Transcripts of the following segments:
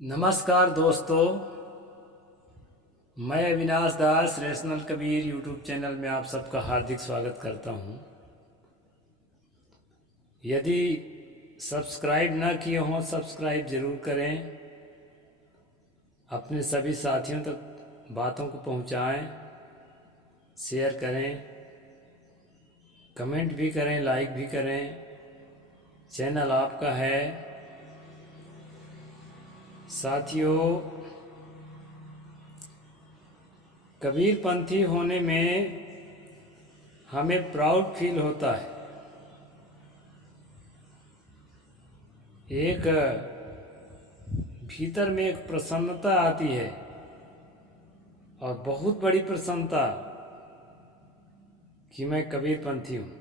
नमस्कार दोस्तों, मैं अविनाश दास रैशनल कबीर यूट्यूब चैनल में आप सबका हार्दिक स्वागत करता हूं। यदि सब्सक्राइब ना किए हों सब्सक्राइब ज़रूर करें, अपने सभी साथियों तक बातों को पहुंचाएं, शेयर करें, कमेंट भी करें, लाइक भी करें। चैनल आपका है साथियों। कबीरपंथी होने में हमें प्राउड फील होता है। एक भीतर में एक प्रसन्नता आती है और बहुत बड़ी प्रसन्नता कि मैं कबीरपंथी हूँ।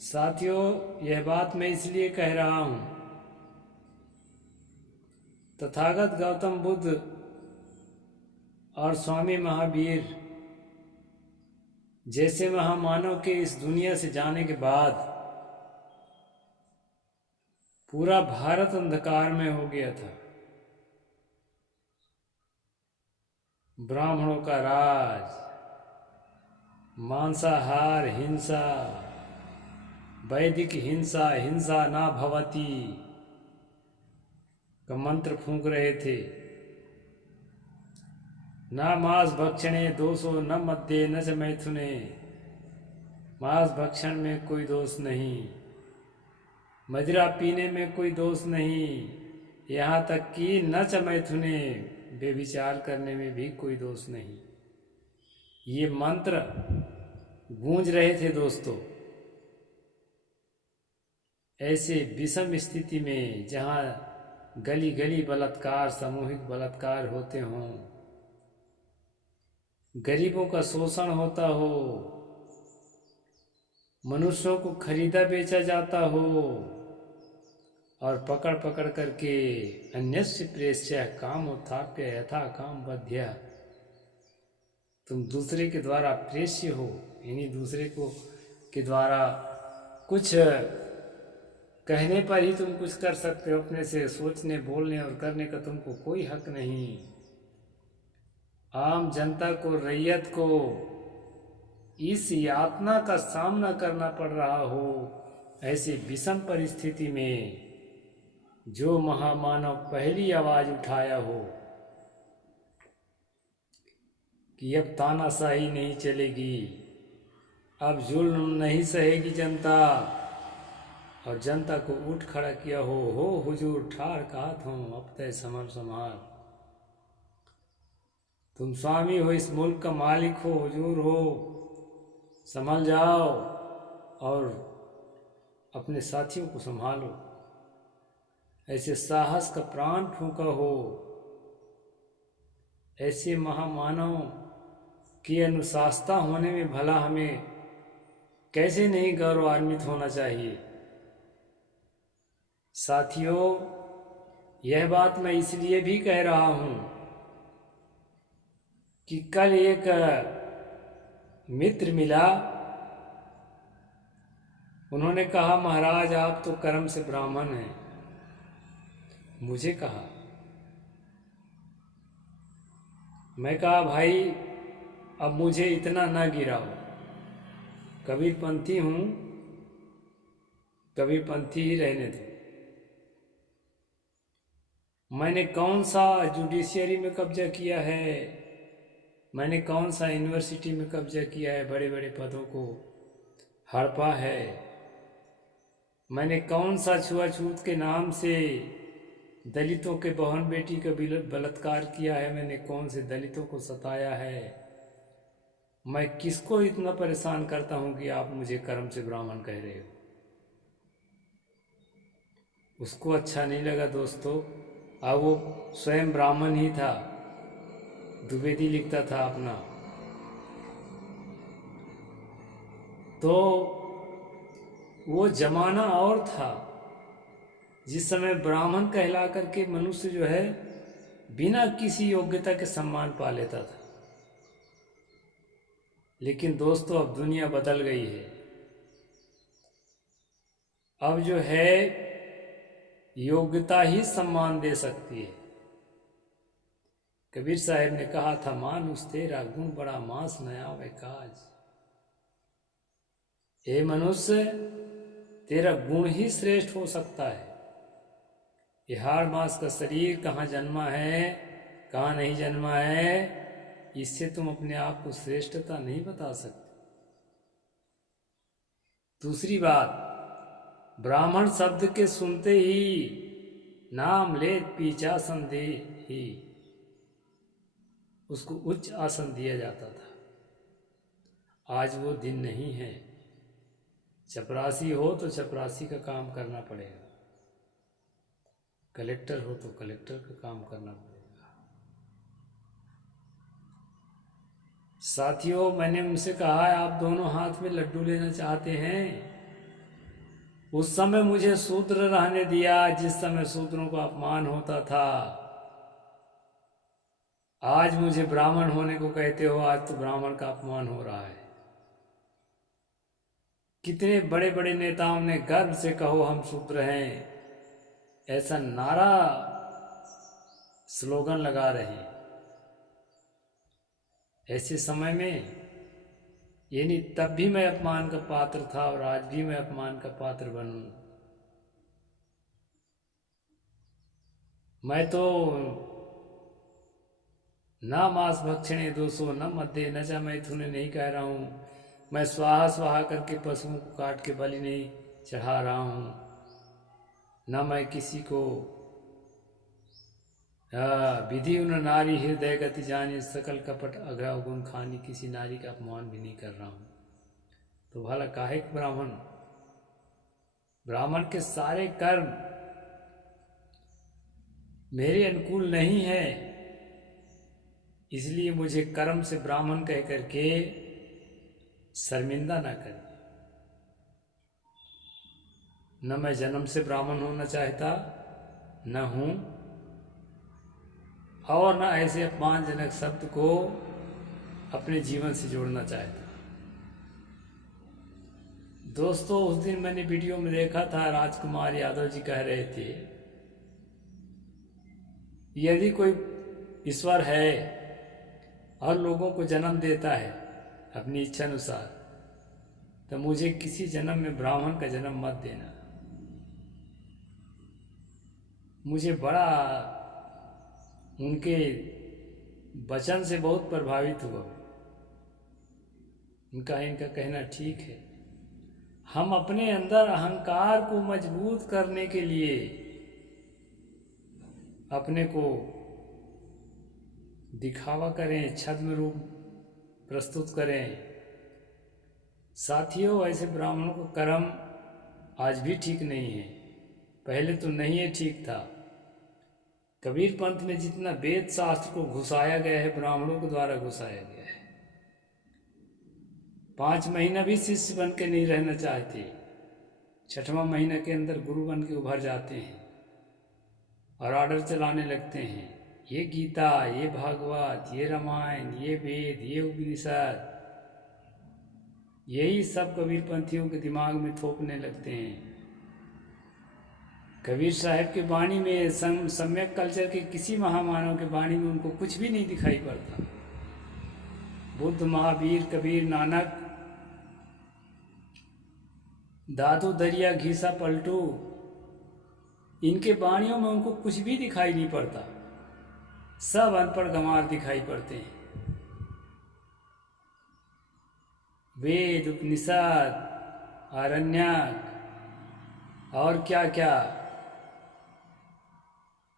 साथियों, यह बात मैं इसलिए कह रहा हूँ, तथागत गौतम बुद्ध और स्वामी महावीर जैसे महामानव के इस दुनिया से जाने के बाद पूरा भारत अंधकार में हो गया था। ब्राह्मणों का राज, मांसाहार, हिंसा, वैदिक हिंसा, हिंसा ना भवति का मंत्र फूंक रहे थे। ना मांस भक्षणे दोषो न मद्ये न च मैथुने, मांस भक्षण में कोई दोष नहीं, मदिरा पीने में कोई दोष नहीं, यहाँ तक कि न च मैथुने, बेविचार करने में भी कोई दोष नहीं। ये मंत्र गूंज रहे थे दोस्तों। ऐसे विषम स्थिति में जहाँ गली गली बलात्कार, सामूहिक बलात्कार होते हों, गरीबों का शोषण होता हो, मनुष्यों को खरीदा बेचा जाता हो और पकड़ पकड़ करके अन्यस्य प्रेष्य काम उत्थाप्य यथा काम बध्य, तुम दूसरे के द्वारा प्रेष्य हो, यानी दूसरे को के द्वारा कुछ कहने पर ही तुम कुछ कर सकते हो। अपने से सोचने, बोलने और करने का तुमको कोई हक नहीं। आम जनता को, रैयत को इस यातना का सामना करना पड़ रहा हो, ऐसी विषम परिस्थिति में जो महामानव पहली आवाज उठाया हो कि अब तानाशाही नहीं चलेगी, अब जुल्म नहीं सहेगी जनता, और जनता को उठ खड़ा किया हो हुजूर ठार कहत हूँ अब तय संभल संभाल, तुम स्वामी हो, इस मुल्क का मालिक हो, हुजूर हो, संभल जाओ और अपने साथियों को संभालो। ऐसे साहस का प्राण फूंका हो, ऐसे महामानव की अनुशासता होने में भला हमें कैसे नहीं गौरवान्वित होना चाहिए। साथियों, यह बात मैं इसलिए भी कह रहा हूँ कि कल एक मित्र मिला, उन्होंने कहा महाराज आप तो कर्म से ब्राह्मण हैं। मुझे कहा, मैं कहा भाई अब मुझे इतना ना गिराओ, कबीरपंथी हूँ, कबीरपंथी ही रहने दो। मैंने कौन सा जुडिशियरी में कब्जा किया है, मैंने कौन सा यूनिवर्सिटी में कब्जा किया है, बड़े बड़े पदों को हड़पा है, मैंने कौन सा छुआछूत के नाम से दलितों के बहन बेटी का बलात्कार किया है, मैंने कौन से दलितों को सताया है, मैं किसको इतना परेशान करता हूं कि आप मुझे कर्म से ब्राह्मण कह रहे हो। उसको अच्छा नहीं लगा दोस्तों। अब वो स्वयं ब्राह्मण ही था, द्विवेदी लिखता था अपना। तो वो जमाना और था जिस समय ब्राह्मण कहला करके मनुष्य जो है बिना किसी योग्यता के सम्मान पा लेता था। लेकिन दोस्तों अब दुनिया बदल गई है। अब जो है योग्यता ही सम्मान दे सकती है। कबीर साहब ने कहा था, मानुष तेरा गुण बड़ा मांस नया वे काज। हे मनुष्य, तेरा गुण ही श्रेष्ठ हो सकता है। ये हाड़ मांस का शरीर कहाँ जन्मा है, कहाँ नहीं जन्मा है, इससे तुम अपने आप को श्रेष्ठता नहीं बता सकते। दूसरी बात, ब्राह्मण शब्द के सुनते ही नाम ले पीछा संदेह ही उसको उच्च आसन दिया जाता था। आज वो दिन नहीं है। चपरासी हो तो चपरासी का काम करना पड़ेगा, कलेक्टर हो तो कलेक्टर का काम करना पड़ेगा। साथियों, मैंने उनसे कहा, आप दोनों हाथ में लड्डू लेना चाहते हैं। उस समय मुझे शूद्र रहने दिया, जिस समय शूद्रों का अपमान होता था। आज मुझे ब्राह्मण होने को कहते हो, आज तो ब्राह्मण का अपमान हो रहा है। कितने बड़े बड़े नेताओं ने गर्व से कहो हम शूद्र हैं, ऐसा नारा स्लोगन लगा रहे हैं। ऐसे समय में यानी तब भी मैं अपमान का पात्र था और आज भी मैं अपमान का पात्र बनूं। मैं तो ना मांस भक्षणे दोषो न मध्य न चा मैथुन नहीं कह रहा हूँ। मैं स्वाहा स्वाहा करके पशुओं को काट के बलि नहीं चढ़ा रहा हूँ। न मैं किसी को विधि उन नारी हृदय गति जानी सकल कपट अग्रह गुण खानी, किसी नारी का अपमान भी नहीं कर रहा हूँ। तो भला काहे ब्राह्मण, ब्राह्मण के सारे कर्म मेरे अनुकूल नहीं है, इसलिए मुझे कर्म से ब्राह्मण कह करके शर्मिंदा ना करें। न मैं जन्म से ब्राह्मण होना चाहता, न हूं, और न ऐसे अपमानजनक शब्द को अपने जीवन से जोड़ना चाहता। दोस्तों, उस दिन मैंने वीडियो में देखा था, राजकुमार यादव जी कह रहे थे, यदि कोई ईश्वर है और लोगों को जन्म देता है अपनी इच्छा अनुसार, तो मुझे किसी जन्म में ब्राह्मण का जन्म मत देना। मुझे बड़ा उनके वचन से बहुत प्रभावित हुआ। इनका कहना ठीक है। हम अपने अंदर अहंकार को मजबूत करने के लिए अपने को दिखावा करें, छद्म रूप प्रस्तुत करें। साथियों, ऐसे ब्राह्मणों का कर्म आज भी ठीक नहीं है, पहले तो नहीं है, ठीक था। कबीर पंथ में जितना वेद शास्त्र को घुसाया गया है, ब्राह्मणों के द्वारा घुसाया गया है। 5 महीना भी शिष्य बन के नहीं रहना चाहते, 6वां महीना के अंदर गुरु बन के उभर जाते हैं और ऑर्डर चलाने लगते हैं। ये गीता, ये भागवत, ये रामायण, ये वेद, ये उपनिषद, यही सब कबीर पंथियों के दिमाग में थोपने लगते हैं। कबीर साहब की वाणी में, सम्यक कल्चर के किसी महामानव के वाणी में उनको कुछ भी नहीं दिखाई पड़ता। बुद्ध, महावीर, कबीर, नानक, दादू, दरिया, घीसा, पलटू, इनके वाणियों में उनको कुछ भी दिखाई नहीं पड़ता। सब अनपढ़ गंवार दिखाई पड़ते हैं। वेद, उपनिषद, आरण्यक और क्या क्या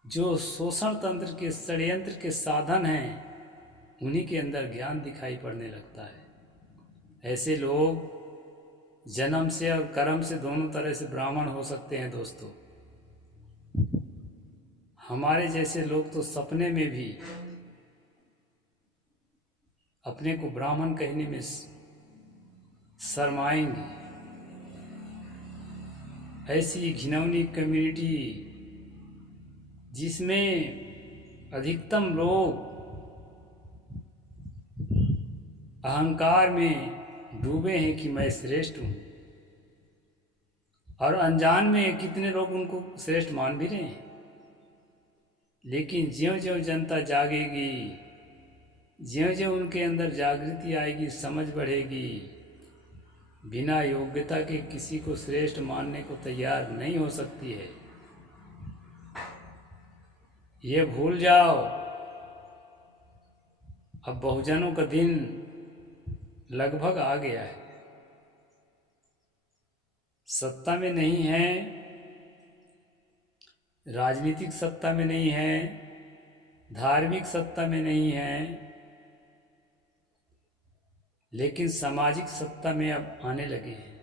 जो शोषण तंत्र के षड्यंत्र के साधन हैं, उन्हीं के अंदर ज्ञान दिखाई पड़ने लगता है। ऐसे लोग जन्म से और कर्म से दोनों तरह से ब्राह्मण हो सकते हैं। दोस्तों, हमारे जैसे लोग तो सपने में भी अपने को ब्राह्मण कहने में शर्माएंगे। ऐसी घिनौनी कम्युनिटी जिसमें अधिकतम लोग अहंकार में डूबे हैं कि मैं श्रेष्ठ हूं, और अनजान में कितने लोग उनको श्रेष्ठ मान भी रहे हैं। लेकिन ज्यों ज्यों जनता जागेगी, ज्यों ज्यों उनके अंदर जागृति आएगी, समझ बढ़ेगी, बिना योग्यता के किसी को श्रेष्ठ मानने को तैयार नहीं हो सकती है। ये भूल जाओ। अब बहुजनों का दिन लगभग आ गया है। सत्ता में नहीं है, राजनीतिक सत्ता में नहीं है, धार्मिक सत्ता में नहीं है, लेकिन सामाजिक सत्ता में अब आने लगे हैं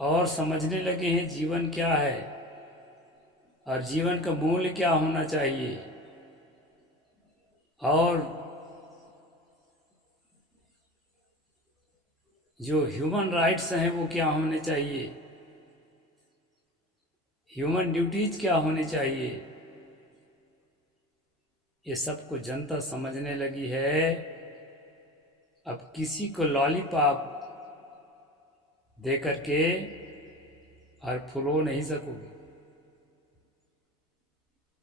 और समझने लगे हैं जीवन क्या है और जीवन का मूल्य क्या होना चाहिए और जो ह्यूमन राइट्स हैं वो क्या होने चाहिए, ह्यूमन ड्यूटीज क्या होने चाहिए। ये सब को जनता समझने लगी है। अब किसी को लॉलीपॉप दे करके और फुलो नहीं सकोगे।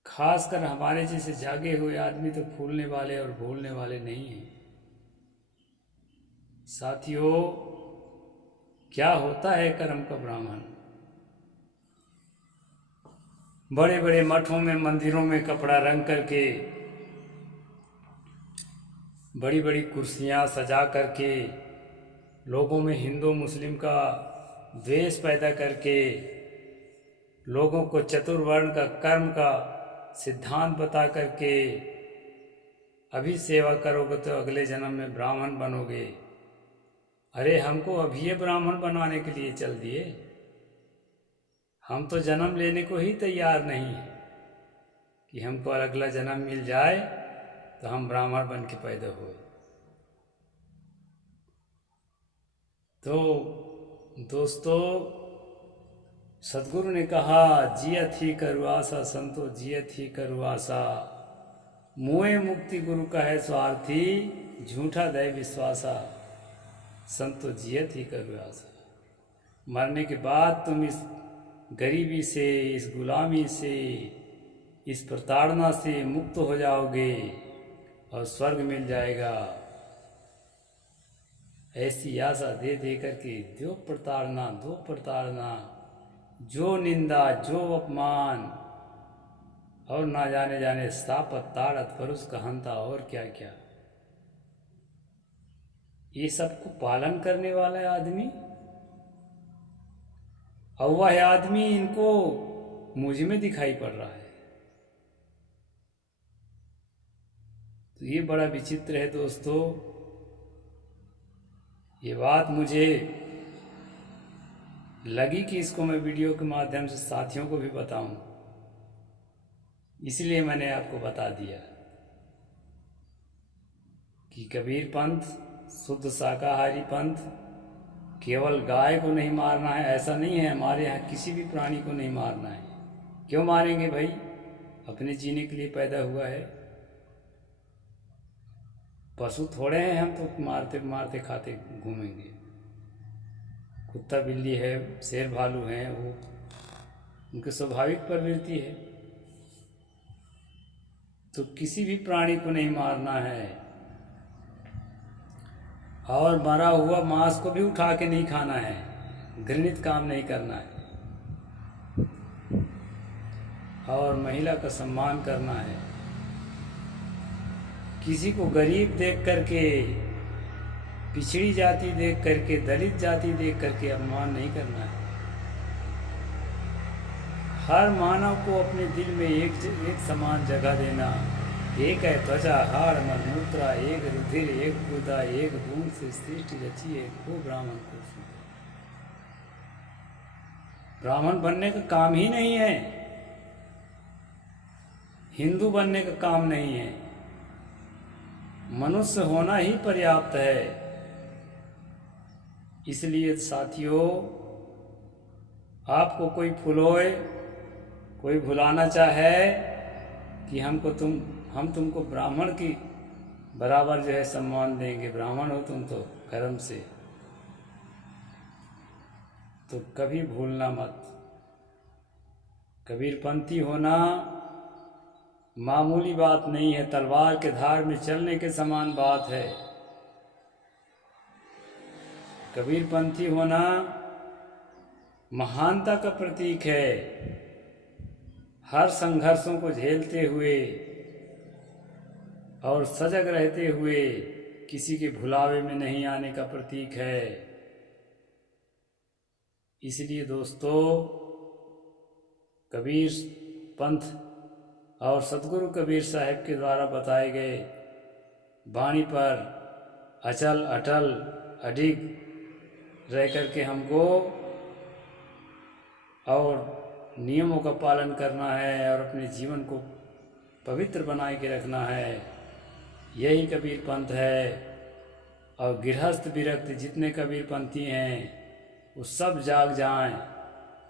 खासकर हमारे जैसे जागे हुए आदमी तो फूलने वाले और भूलने वाले नहीं हैं। साथियों, क्या होता है कर्म का ब्राह्मण? बड़े बड़े मठों में, मंदिरों में कपड़ा रंग करके, बड़ी बड़ी कुर्सियां सजा करके, लोगों में हिंदू मुस्लिम का द्वेष पैदा करके, लोगों को चतुर्वर्ण का कर्म का सिद्धांत बता करके, अभी सेवा करोगे तो अगले जन्म में ब्राह्मण बनोगे। अरे हमको अभी ये ब्राह्मण बनवाने के लिए चल दिए। हम तो जन्म लेने को ही तैयार नहीं है कि हमको अगला जन्म मिल जाए तो हम ब्राह्मण बन के पैदा हुए। तो दोस्तों, सदगुरु ने कहा, जियत ही करुआसा संतो, जियत ही करुआसा, मोए मुक्ति गुरु का है स्वार्थी, झूठा दय विश्वासा, संतो जियत ही करुआसा। मरने के बाद तुम इस गरीबी से, इस गुलामी से, इस प्रताड़ना से मुक्त हो जाओगे और स्वर्ग मिल जाएगा। ऐसी आशा दे दे करके दो प्रताड़ना, जो निंदा, जो अपमान और ना जाने जाने स्थापत ताड़त परुष कहंता और क्या क्या। ये सबको पालन करने वाला आदमी, और वह आदमी इनको मुझ में दिखाई पड़ रहा है। तो ये बड़ा विचित्र है दोस्तों। ये बात मुझे लगी कि इसको मैं वीडियो के माध्यम से साथियों को भी बताऊं, इसलिए मैंने आपको बता दिया कि कबीर पंथ शुद्ध शाकाहारी पंथ, केवल गाय को नहीं मारना है ऐसा नहीं है। हमारे यहाँ किसी भी प्राणी को नहीं मारना है। क्यों मारेंगे भाई? अपने जीने के लिए पैदा हुआ है। पशु थोड़े हैं हम तो मारते मारते खाते घूमेंगे। कुत्ता बिल्ली है, शेर भालू हैं, वो उनकी स्वाभाविक प्रवृत्ति है। तो किसी भी प्राणी को नहीं मारना है और मरा हुआ मांस को भी उठा के नहीं खाना है। घृणित काम नहीं करना है और महिला का सम्मान करना है। किसी को गरीब देख करके, पिछड़ी जाति देख करके, दलित जाति देख करके अपमान नहीं करना है। हर मानव को अपने दिल में एक समान जगह देना। एक है त्वचा हाड़ मलमूत्रा, एक रुधिर, एक गुदा, एक बूंद से सृष्टि रची है, को ब्राह्मण को सुन। ब्राह्मण बनने का काम ही नहीं है, हिंदू बनने का काम नहीं है। मनुष्य होना ही पर्याप्त है। इसलिए साथियों, आपको कोई फुलोए, कोई भुलाना चाहे कि हम तुमको ब्राह्मण की बराबर जो है सम्मान देंगे, ब्राह्मण हो तुम तो कर्म से, तो कभी भूलना मत। कबीरपंथी होना मामूली बात नहीं है, तलवार के धार में चलने के समान बात है। कबीरपंथी होना महानता का प्रतीक है। हर संघर्षों को झेलते हुए और सजग रहते हुए किसी के भुलावे में नहीं आने का प्रतीक है। इसलिए दोस्तों, कबीर पंथ और सतगुरु कबीर साहिब के द्वारा बताए गए वाणी पर अचल अटल अडिग रह करके हमको और नियमों का पालन करना है और अपने जीवन को पवित्र बनाए के रखना है। यही कबीर पंथ है। और गृहस्थ विरक्त जितने कबीरपंथी हैं वो सब जाग जाएं,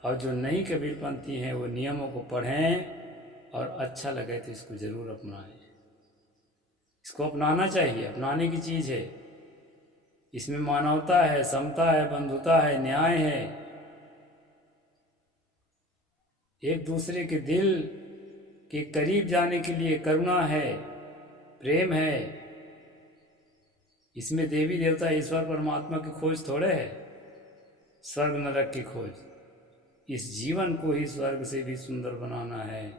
और जो नहीं कबीरपंथी हैं वो नियमों को पढ़ें और अच्छा लगे तो इसको ज़रूर अपनाएं। इसको अपनाना चाहिए, अपनाने की चीज़ है। इसमें मानवता है, समता है, बंधुता है, न्याय है, एक दूसरे के दिल के करीब जाने के लिए करुणा है, प्रेम है। इसमें देवी देवता ईश्वर परमात्मा की खोज थोड़े है, स्वर्ग नरक की खोज। इस जीवन को ही स्वर्ग से भी सुंदर बनाना है।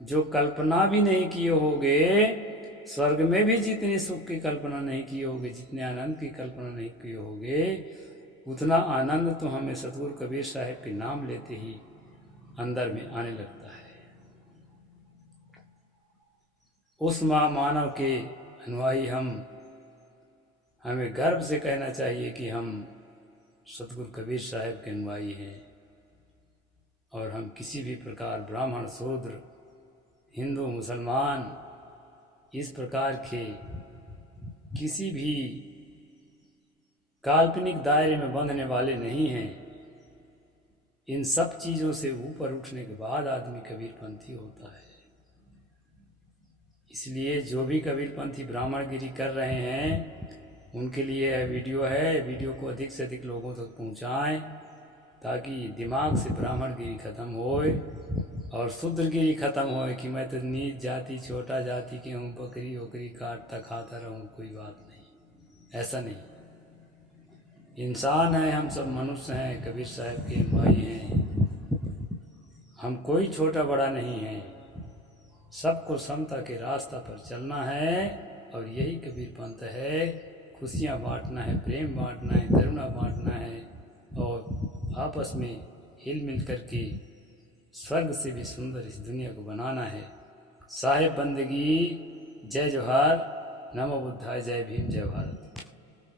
जो कल्पना भी नहीं किए होगे, स्वर्ग में भी जितने सुख की कल्पना नहीं किए होगे, जितने आनंद की कल्पना नहीं किए होगे, उतना आनंद तो हमें सतगुरु कबीर साहिब के नाम लेते ही अंदर में आने लगता है। उस महामानव के अनुयायी हमें गर्व से कहना चाहिए कि हम सतगुरु कबीर साहिब के अनुयायी हैं। और हम किसी भी प्रकार ब्राह्मण, शूद्र, हिंदू, मुसलमान, इस प्रकार के किसी भी काल्पनिक दायरे में बंधने वाले नहीं हैं। इन सब चीज़ों से ऊपर उठने के बाद आदमी कबीरपंथी होता है। इसलिए जो भी कबीरपंथी ब्राह्मणगिरी कर रहे हैं उनके लिए यह वीडियो है। वीडियो को अधिक से अधिक लोगों तक पहुंचाएं ताकि दिमाग से ब्राह्मणगिरी खत्म होए और शूद्रगिरी खत्म होए कि मैं तो नीच जाति, छोटा जाति की हूँ, बकरी वकरी काटता खाता रहूँ, कोई बात नहीं। ऐसा नहीं, इंसान है, हम सब मनुष्य हैं, कबीर साहब के भाई हैं। हम कोई छोटा बड़ा नहीं है, सबको समता के रास्ता पर चलना है। और यही कबीर पंथ है। खुशियाँ बांटना है, प्रेम बांटना है, करुणा बांटना है और आपस में हिल मिल करके स्वर्ग से भी सुंदर इस दुनिया को बनाना है। साहिब बंदगी। जय जोहार, नमो बुद्धाय, जय भीम, जय भारत।